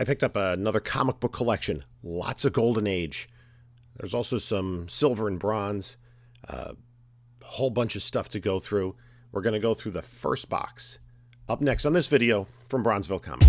I picked up another comic book collection. Lots of Golden Age. There's also some silver and bronze. A whole bunch of stuff to go through. We're going to go through the first box. Up next on this video from Bronzeville Comics.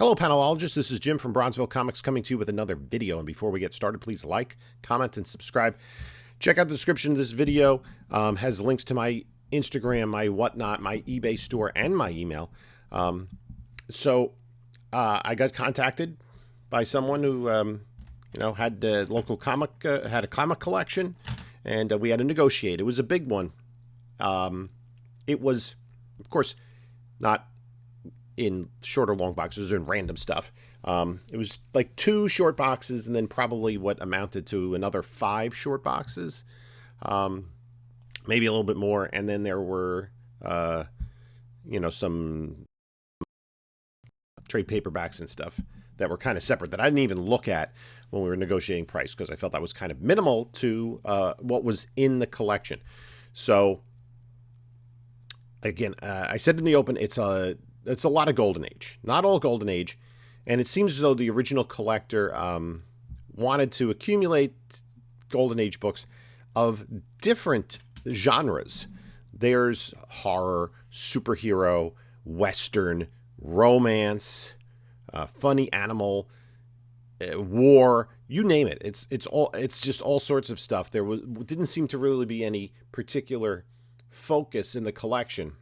Hello, panelologists. This is Jim from Bronzeville Comics coming to you with another video. And before we get started, please like, comment, and subscribe. Check out the description of this video. Has links to my Instagram, my whatnot, my eBay store, and my email. I got contacted by someone who, had a local comic, had a comic collection, and we had to negotiate. It was a big one. It was, of course, not in short or long boxes or in random stuff. It was like 2 short boxes and then probably what amounted to another 5 short boxes, maybe a little bit more. And then there were, some trade paperbacks and stuff that were kind of separate that I didn't even look at when we were negotiating price because I felt that was kind of minimal to what was in the collection. So again, I said in the open, it's a lot of Golden Age. Not all Golden Age. And it seems as though the original collector wanted to accumulate Golden Age books of different genres. There's horror, superhero, Western, romance, funny animal, war, you name it. It's just all sorts of stuff. Didn't seem to really be any particular focus in the collection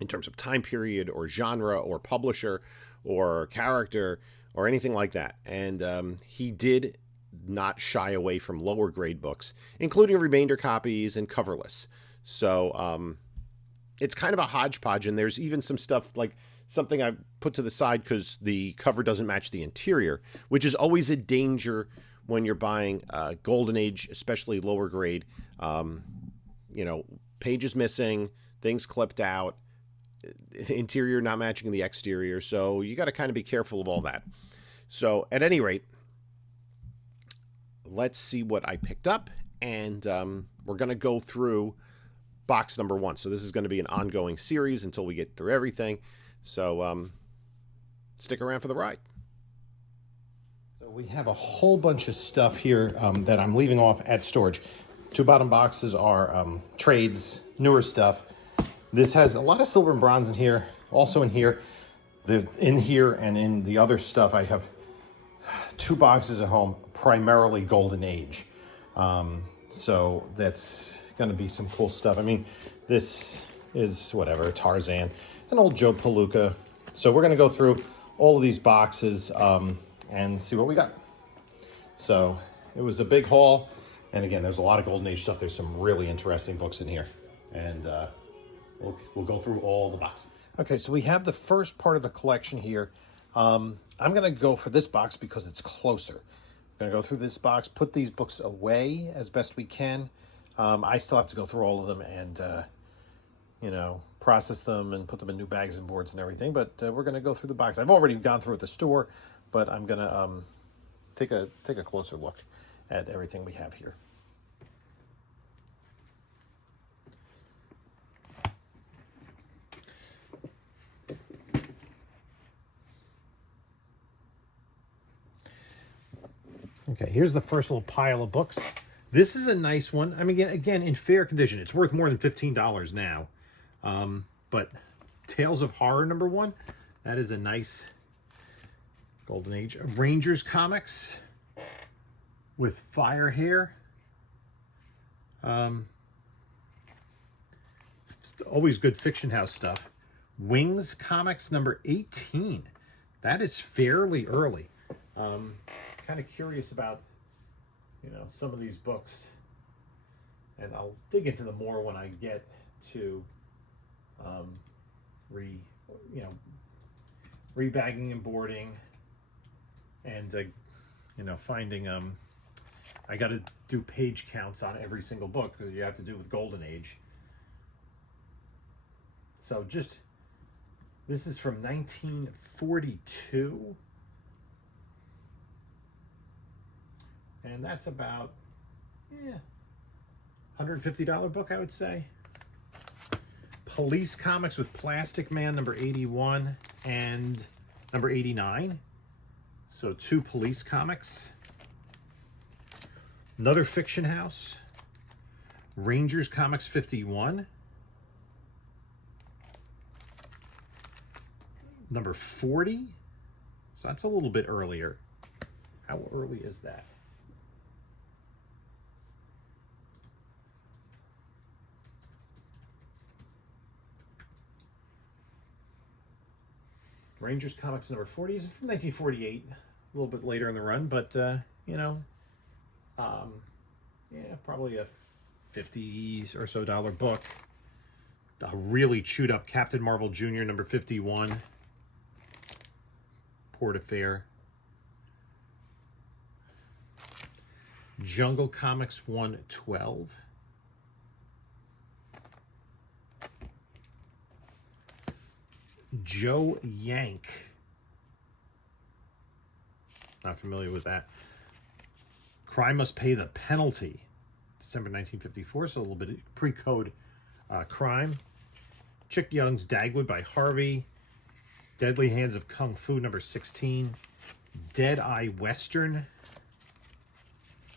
in terms of time period or genre or publisher or character or anything like that. And he did not shy away from lower grade books, including remainder copies and coverless. So it's kind of a hodgepodge, and there's even some stuff like something I put to the side because the cover doesn't match the interior, which is always a danger when you're buying Golden Age, especially lower grade. Pages missing, things clipped out, interior not matching the exterior, so you got to kind of be careful of all that. So at any rate, let's see what I picked up, and we're going to go through box number 1. So this is going to be an ongoing series until we get through everything. So stick around for the ride. So we have a whole bunch of stuff here that I'm leaving off at storage. 2 bottom boxes are trades, newer stuff. This has a lot of silver and bronze in here. Also in here, in here and in the other stuff, I have 2 boxes at home, primarily Golden Age. So that's going to be some cool stuff. I mean, this is whatever, Tarzan, an old Joe Palooka. So we're going to go through all of these boxes and see what we got. So it was a big haul. And again, there's a lot of Golden Age stuff. There's some really interesting books in here. And we'll go through all the boxes. Okay, so we have the first part of the collection here. I'm going to go for this box because it's closer. I'm going to go through this box, put these books away as best we can. I still have to go through all of them and, process them and put them in new bags and boards and everything. But we're going to go through the box. I've already gone through at the store, but I'm going to take a closer look at everything we have here. Okay, here's the first little pile of books. This is a nice one. I mean, again, in fair condition. It's worth more than $15 now. But Tales of Horror #1, that is a nice Golden Age. Rangers comics with fire hair. Always good Fiction House stuff. Wings comics #18. That is fairly early. Kind of curious about, some of these books, and I'll dig into them more when I get to rebagging and boarding, and finding I got to do page counts on every single book, because you have to do with Golden Age. So just This is from 1942. And that's about, $150 book, I would say. Police Comics with Plastic Man, number 81 and number 89. So 2 police comics. Another Fiction House. Rangers Comics 51. Number 40. So that's a little bit earlier. How early is that? Rangers Comics number 40 is from 1948, a little bit later in the run, but probably a $50 or so book. A really chewed up Captain Marvel Jr. number 51, Port Affair. Jungle Comics 112. Joe Yank. Not familiar with that. Crime Must Pay the Penalty. December 1954, so a little bit of pre-code crime. Chick Young's Dagwood by Harvey. Deadly Hands of Kung Fu, number 16. Dead Eye Western.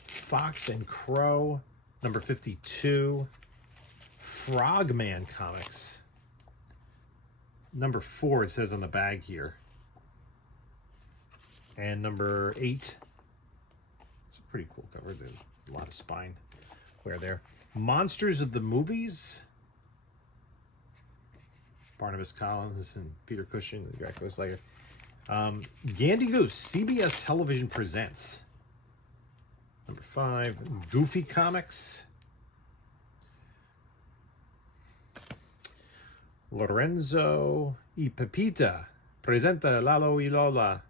Fox and Crow, number 52. Frogman Comics. Number 4, it says on the bag here. And number 8. It's a pretty cool cover. There's a lot of spine wear there. Monsters of the Movies. Barnabas Collins and Peter Cushing, the Dracula Slayer. Gandy Goose, CBS Television Presents. Number 5. Goofy Comics. Lorenzo y Pepita presenta Lalo y Lola.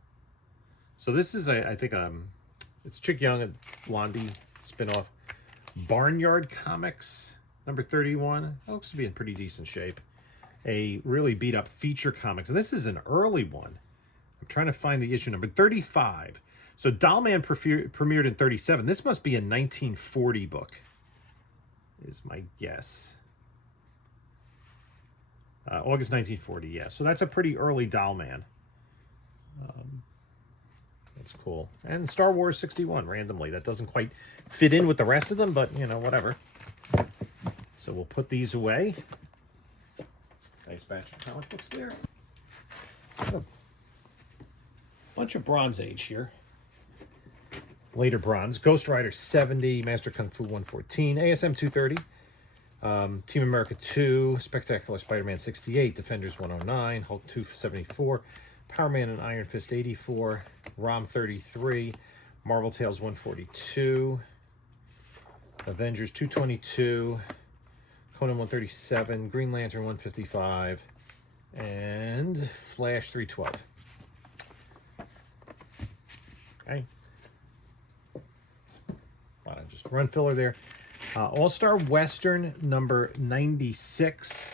So this is, I think, it's Chick Young and Blondie spinoff. Barnyard Comics, number 31. That looks to be in pretty decent shape. A really beat up feature comics. And this is an early one. I'm trying to find the issue number 35. So Dollman premiered in 37. This must be a 1940 book, is my guess. August 1940, yeah. So that's a pretty early Dollman. That's cool. And Star Wars 61, randomly. That doesn't quite fit in with the rest of them, but, whatever. So we'll put these away. Nice batch of comic books there. A bunch of Bronze Age here. Later Bronze. Ghost Rider 70, Master Kung Fu 114, ASM 230. Team America 2, Spectacular Spider-Man 68, Defenders 109, Hulk 274, Power Man and Iron Fist 84, ROM 33, Marvel Tales 142, Avengers 222, Conan 137, Green Lantern 155, and Flash 312. Okay. A lot of just run filler there. All-Star Western number 96.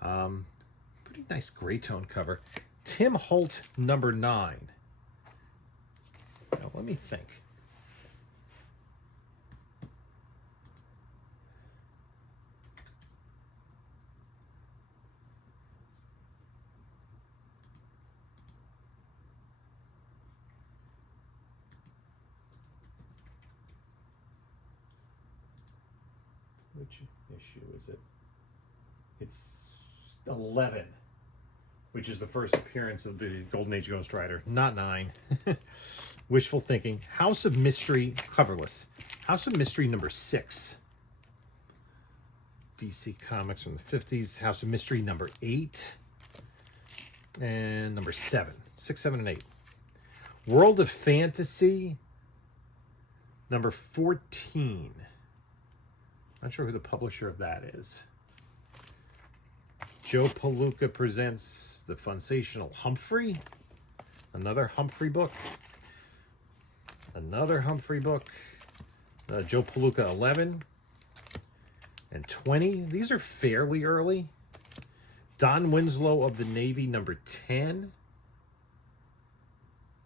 Pretty nice gray tone cover. Tim Holt number 9. Now, let me think. Which issue is it? It's 11, which is the first appearance of the Golden Age Ghost Rider. Not 9. Wishful thinking. House of Mystery, coverless. House of Mystery number 6. DC Comics from the 50s. House of Mystery number 8. And number 7. 6, 7, and 8. World of Fantasy number 14. Not sure who the publisher of that is. Joe Palooka presents The Funsational Humphrey. Another Humphrey book. Another Humphrey book. Joe Palooka 11 and 20. These are fairly early. Don Winslow of the Navy, number 10.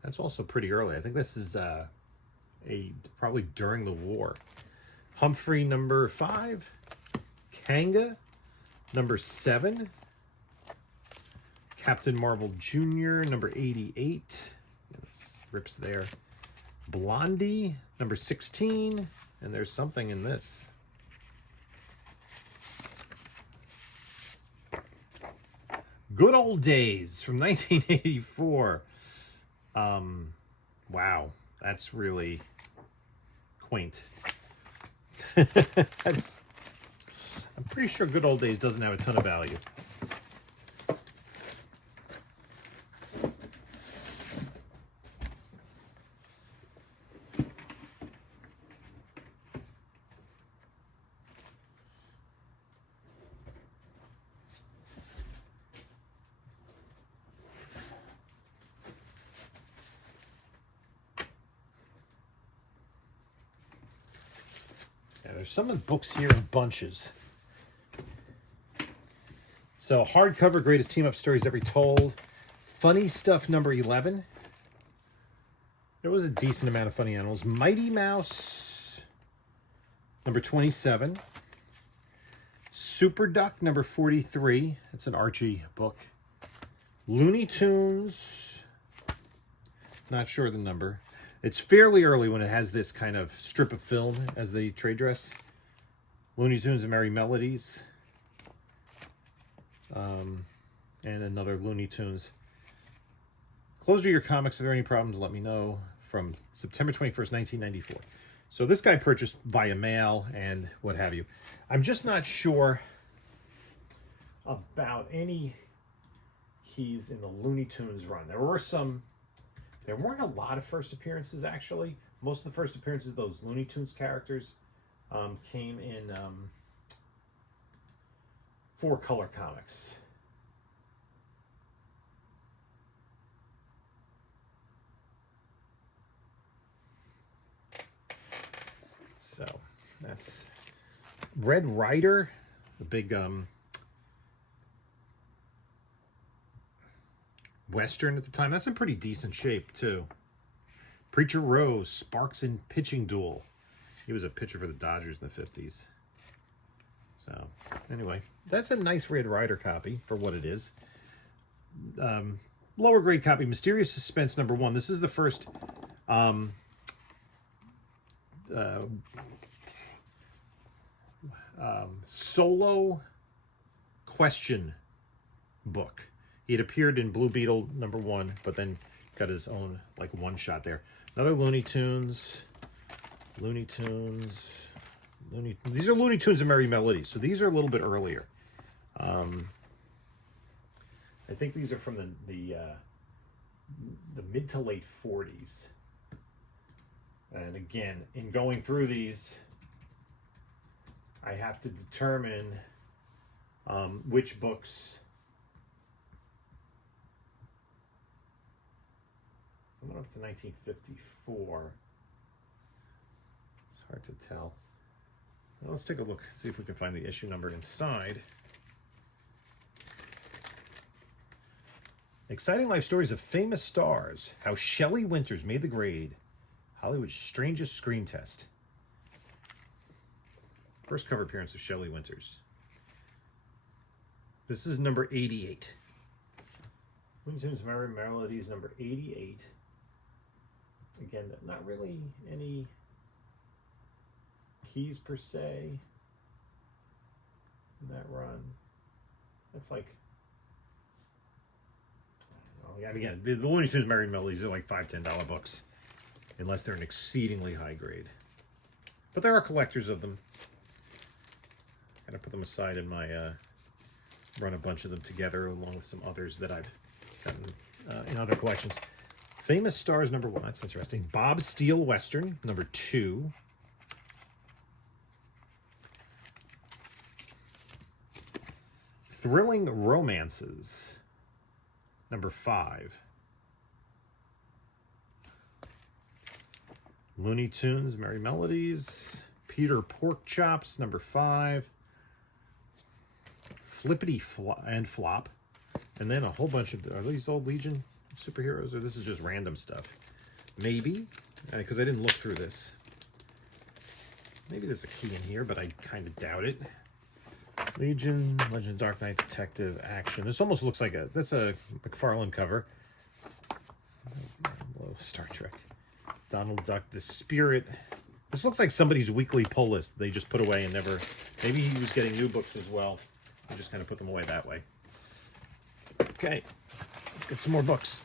That's also pretty early. I think this is probably during the war. Humphrey, number 5. Kanga, number 7. Captain Marvel Jr., number 88. This rips there. Blondie, number 16. And there's something in this. Good Old Days from 1984. Wow, that's really quaint. I'm pretty sure Good Old Days doesn't have a ton of value. There's some of the books here in bunches. So, hardcover, greatest team-up stories ever told. Funny Stuff, number 11. There was a decent amount of funny animals. Mighty Mouse, number 27. Super Duck, number 43. It's an Archie book. Looney Tunes, not sure the number. It's fairly early when it has this kind of strip of film as the trade dress. Looney Tunes and Merry Melodies. And another Looney Tunes. Close your comics. If there are any problems, let me know. From September 21st, 1994. So this guy purchased via mail and what have you. I'm just not sure about any keys in the Looney Tunes run. There weren't a lot of first appearances, actually. Most of the first appearances, those Looney Tunes characters, came in 4-color comics. So, that's Red Ryder, the big Western at the time. That's in pretty decent shape, too. Preacher Rose, Sparks in Pitching Duel. He was a pitcher for the Dodgers in the 50s. So, anyway, that's a nice Red Ryder copy for what it is. Lower grade copy, Mysterious Suspense, number 1. This is the first solo question book. He had appeared in Blue Beetle number 1, but then got his own like one shot there. Another Looney Tunes. These are Looney Tunes and Merry Melodies, so these are a little bit earlier. I think these are from the mid to late 40s. And again, in going through these, I have to determine which books. I went up to 1954. It's hard to tell. Well, let's take a look, see if we can find the issue number inside. Exciting life stories of famous stars. How Shelley Winters made the grade. Hollywood's strangest screen test. First cover appearance of Shelley Winters. This is number 88. Looney Tunes Merry Melodies, number 88. Again, not really any keys per se in that run. That's like, again, the Looney Tunes Merry Melodies are like $5-10 books, unless they're an exceedingly high grade. But there are collectors of them. I'm gonna put them aside in my run a bunch of them together along with some others that I've gotten in other collections. Famous Stars, number 1. That's interesting. Bob Steele Western, number 2. Thrilling Romances, number 5. Looney Tunes, Merry Melodies. Peter Porkchops, number 5. Flippity and Flop. And then a whole bunch of, are these old Legion superheroes, or this is just random stuff? Maybe, because I didn't look through this. Maybe there's a key in here, but I kind of doubt it. Legion, Legend, Dark Knight, Detective, Action. This almost looks like that's a McFarlane cover. Star Trek. Donald Duck, The Spirit. This looks like somebody's weekly pull list they just put away and never... Maybe he was getting new books as well. I just kind of put them away that way. Okay, let's get some more books.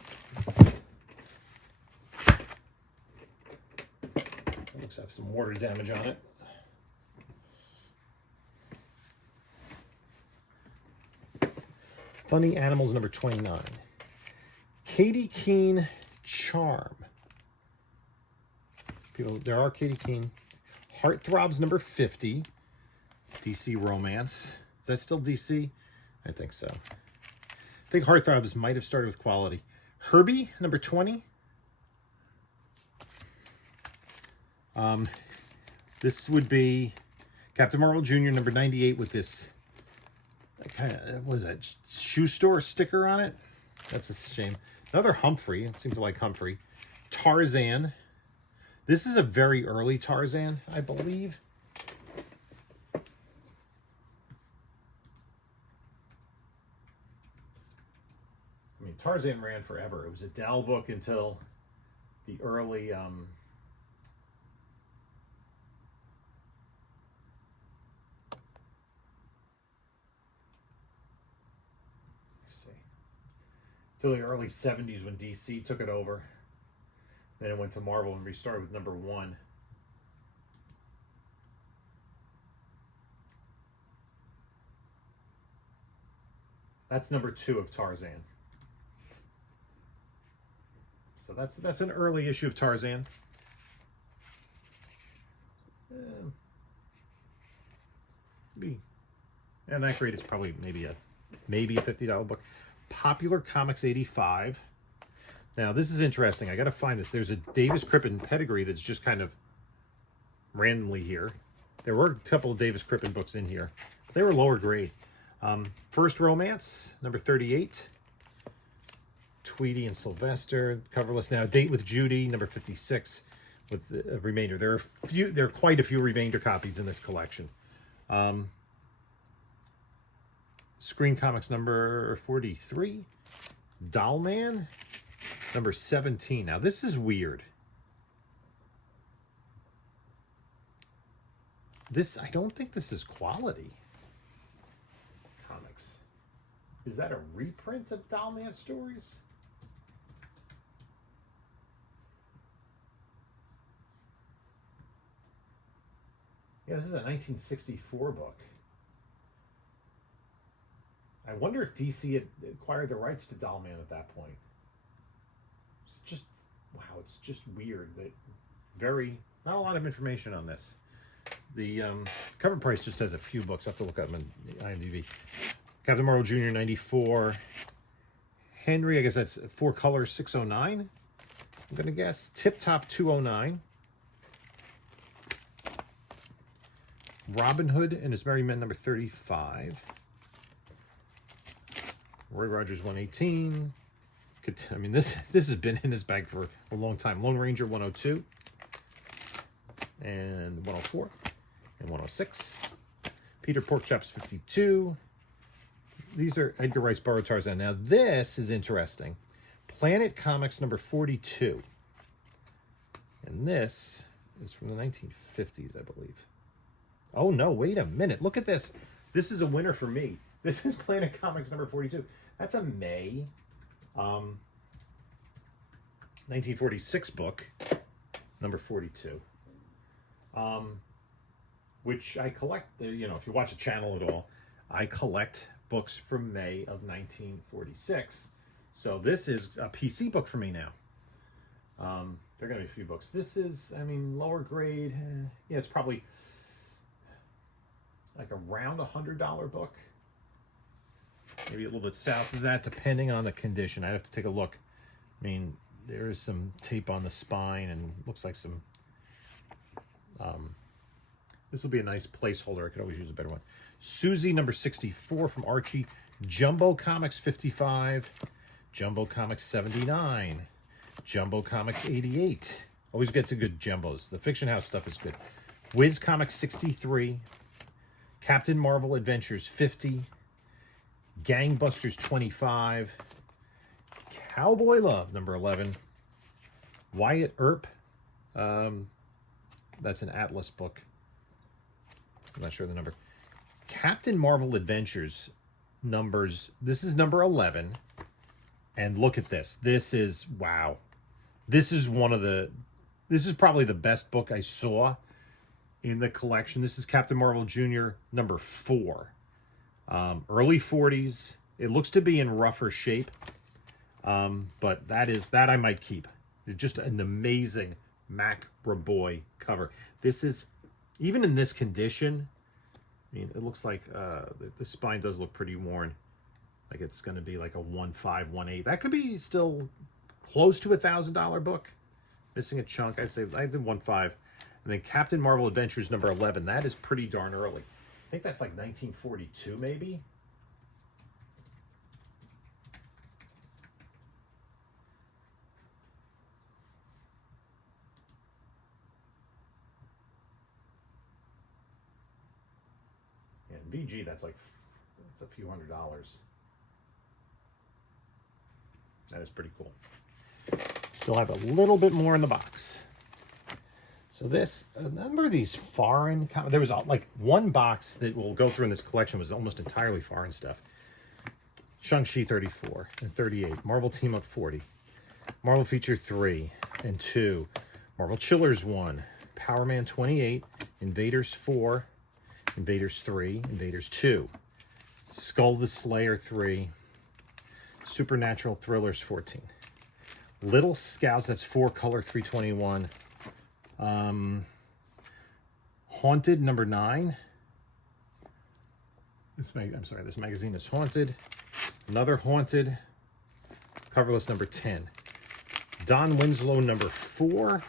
Looks have some water damage on it. Funny Animals number 29. Katie Keene Charm. People, there are Katie Keene. Heartthrobs number 50. DC Romance. Is that still DC? I think so. I think Heartthrobs might have started with Quality. Herbie number 20. This would be Captain Marvel Jr. number 98 with this kind of, what is that, shoe store sticker on it? That's a shame. Another Humphrey. It seems to like Humphrey. Tarzan. This is a very early Tarzan, I believe. I mean, Tarzan ran forever. It was a Dell book until the early... till the early 70s when DC took it over. Then it went to Marvel and restarted with number 1. That's number 2 of Tarzan. So that's an early issue of Tarzan. And that grade is probably maybe a $50 book. Popular Comics 85. Now, this is interesting. I got to find this. There's a Davis Crippen Pedigree that's just kind of randomly here. There were a couple of Davis Crippen books in here. They were lower grade. First Romance, number 38. Tweety and Sylvester, coverless now. Date with Judy, number 56, with the remainder. There are quite a few remainder copies in this collection. Screen Comics number 43. Dollman, number 17. Now, this is weird. I don't think this is Quality Comics. Is that a reprint of Dollman stories? Yeah, this is a 1964 book. I wonder if DC had acquired the rights to Dollman at that point. It's just, wow, it's just weird. Not a lot of information on this. The cover price just has a few books. I have to look up them in IMDb. Captain Marvel Jr. 94. Henry, I guess that's 4 Color 609. I'm going to guess. Tip Top 209. Robin Hood and His Merry Men number 35. Roy Rogers 118. I mean, this has been in this bag for a long time. Lone Ranger 102. And 104. And 106. Peter Porkchops 52. These are Edgar Rice Burroughs Tarzan. Now, this is interesting. Planet Comics number 42. And this is from the 1950s, I believe. Oh, no, wait a minute. Look at this. This is a winner for me. This is Planet Comics number 42. That's a May 1946 book, number 42. Which I collect, you know, if you watch the channel at all, I collect books from May of 1946. So this is a PC book for me now. There are going to be a few books. This is, I mean, lower grade. Yeah, it's probably like around $100 book. Maybe a little bit south of that, depending on the condition. I'd have to take a look. I mean, there is some tape on the spine and looks like some... this will be a nice placeholder. I could always use a better one. Susie number 64 from Archie. Jumbo Comics 55. Jumbo Comics 79. Jumbo Comics 88. Always get to good jumbos. The Fiction House stuff is good. Wiz Comics 63. Captain Marvel Adventures 50. Gangbusters 25. Cowboy Love number 11. Wyatt Earp. That's an Atlas book. I'm not sure the number. Captain Marvel Adventures numbers. This is number 11. And look at this. This is, wow. This is this is probably the best book I saw in the collection. This is Captain Marvel Jr. number 4. Early 40s. It looks to be in rougher shape. But that I might keep. It's just an amazing Macroboy cover. This is, even in this condition, I mean, it looks like the spine does look pretty worn. Like it's going to be like a 1.5, 1.8. That could be still close to $1,000 book. Missing a chunk. I'd say I did 1.5. And then Captain Marvel Adventures number 11. That is pretty darn early. I think that's like 1942 maybe. VG, that's a few $100s. That is pretty cool. Still have a little bit more in the box. So this, a number of these foreign, there was like one box that we'll go through in this collection was almost entirely foreign stuff. Shang-Chi 34 and 38, Marvel Team Up 40, Marvel Feature 3 and 2, Marvel Chillers 1, Power Man 28, Invaders 4, Invaders 3, Invaders 2, Skull the Slayer 3, Supernatural Thrillers 14, Little Scouts, that's 4-color 321, Haunted number 9. This magazine is Haunted. Another Haunted. Coverless number 10. Don Winslow number 4.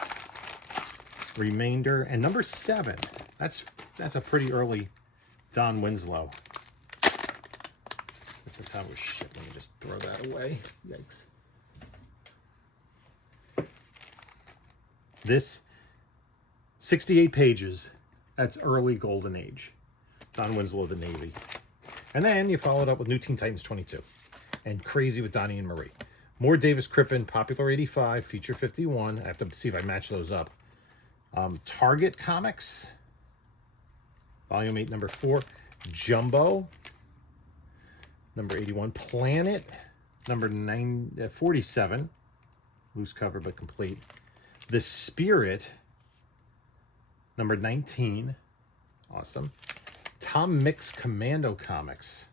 Remainder. And number 7. That's a pretty early Don Winslow. This is how it was shipped. Let me just throw that away. Yikes. This 68 pages. That's early Golden Age. Don Winslow of the Navy. And then you followed up with New Teen Titans 22. And Crazy with Donnie and Marie. More Davis Crippen, Popular 85, Feature 51. I have to see if I match those up. Target Comics. Volume 8, number 4. Jumbo. Number 81. Planet. Number 47. Loose cover but complete. The Spirit. Number 19. Awesome. Tom Mix Commando Comics.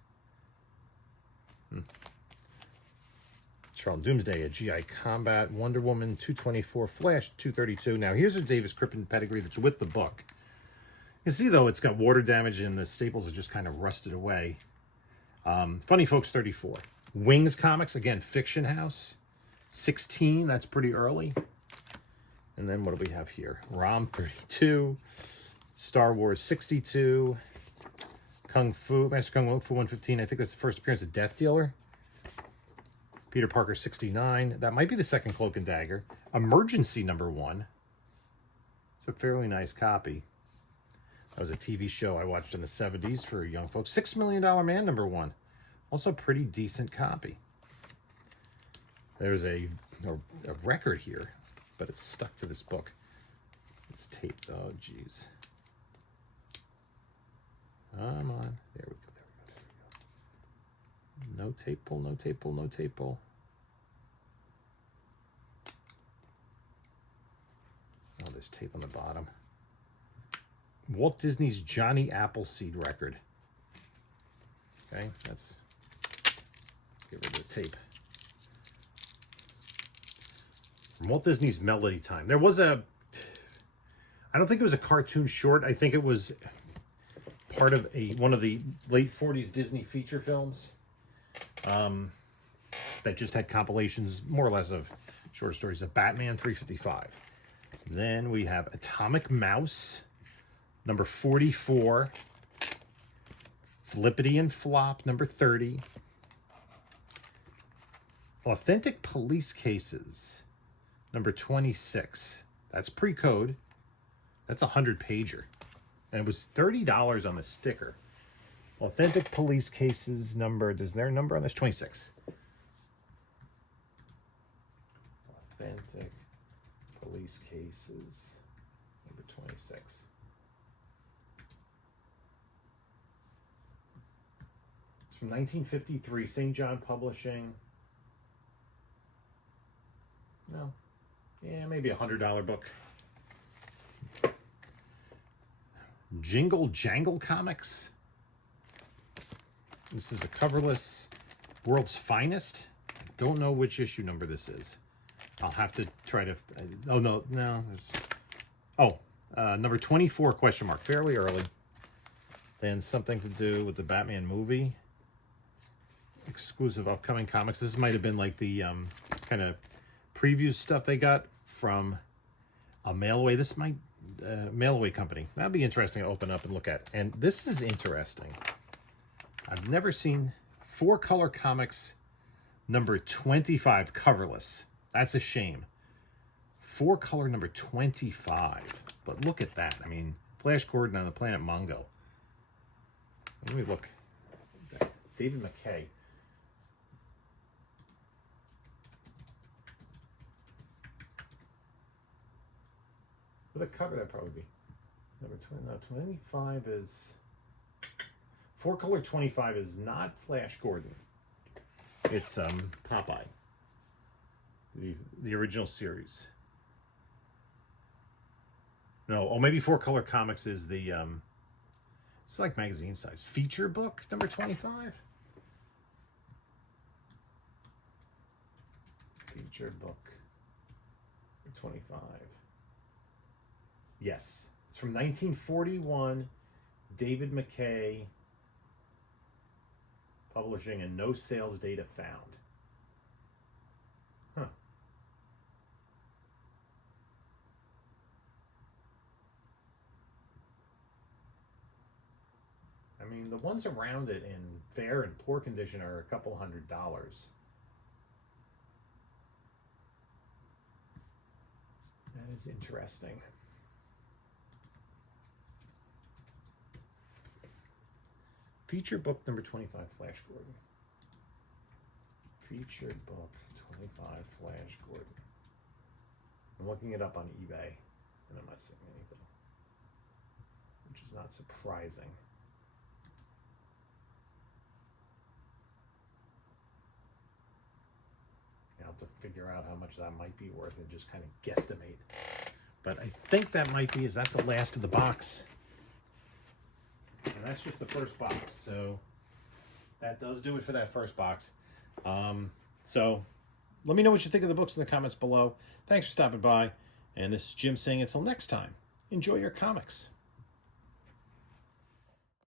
Charles Doomsday, a GI Combat, Wonder Woman 224, Flash 232. Now here's a Davis Crippen pedigree that's with the book. You see though it's got water damage and the staples are just kind of rusted away. Funny Folks 34. Wings Comics, again, Fiction House 16, that's pretty early. And then what do we have here? ROM 32, Star Wars 62, Master Kung Fu 115. I think that's the first appearance of Death Dealer. Peter Parker 69. That might be the second Cloak and Dagger. Emergency number 1. It's a fairly nice copy. That was a TV show I watched in the 70s for young folks. $6 Million Man number 1. Also a pretty decent copy. There's a record here, but it's stuck to this book. It's taped. Oh, geez. Come on. There we go. No tape pull, no tape pull, no tape pull. Oh, there's tape on the bottom. Walt Disney's Johnny Appleseed record. Okay, let's get rid of the tape. From Walt Disney's Melody Time. There was I don't think it was a cartoon short. I think it was part of one of the late 40s Disney feature films. That just had compilations, more or less, of short stories of Batman 355. Then we have Atomic Mouse, number 44. Flippity and Flop, number 30. Authentic Police Cases, number 26. That's pre-code. That's a 100-pager. And it was $30 on the sticker. Authentic Police Cases number, is there a number on this? 26. Authentic Police Cases, number 26. It's from 1953, St. John Publishing. No. Yeah, maybe a $100 book. Jingle Jangle Comics. This is a coverless World's Finest. I don't know which issue number this is. I'll have to try to... Oh, no. Number 24, question mark. Fairly early. Then something to do with the Batman movie. Exclusive upcoming comics. This might have been like the kind of preview stuff they got from a mail-away. This might... mail-away company. That'd be interesting to open up and look at. And this is interesting. I've never seen 4-color comics number 25 coverless. That's a shame. 4-color number 25. But look at that. I mean, Flash Gordon on the Planet Mongo. Let me look. David McKay. With a cover, that'd probably be number 20. No, 25 is 4-color 25 is not Flash Gordon. It's Popeye, the original series. No, maybe 4-color comics is the it's like magazine size feature book number 25. Feature book number 25. Yes, it's from 1941, David McKay Publishing, and no sales data found. Huh. I mean, the ones around it in fair and poor condition are a couple $100. That is interesting. Feature book number 25, Flash Gordon. Feature book 25, Flash Gordon. I'm looking it up on eBay, and I'm not seeing anything, which is not surprising. I'll have to figure out how much that might be worth and just kind of guesstimate. But I think that might be, is that the last of the box? And that's just the first box, so that does do it for that first box. So let me know what you think of the books in the comments below. Thanks for stopping by, and this is Jim saying until next time, enjoy your comics.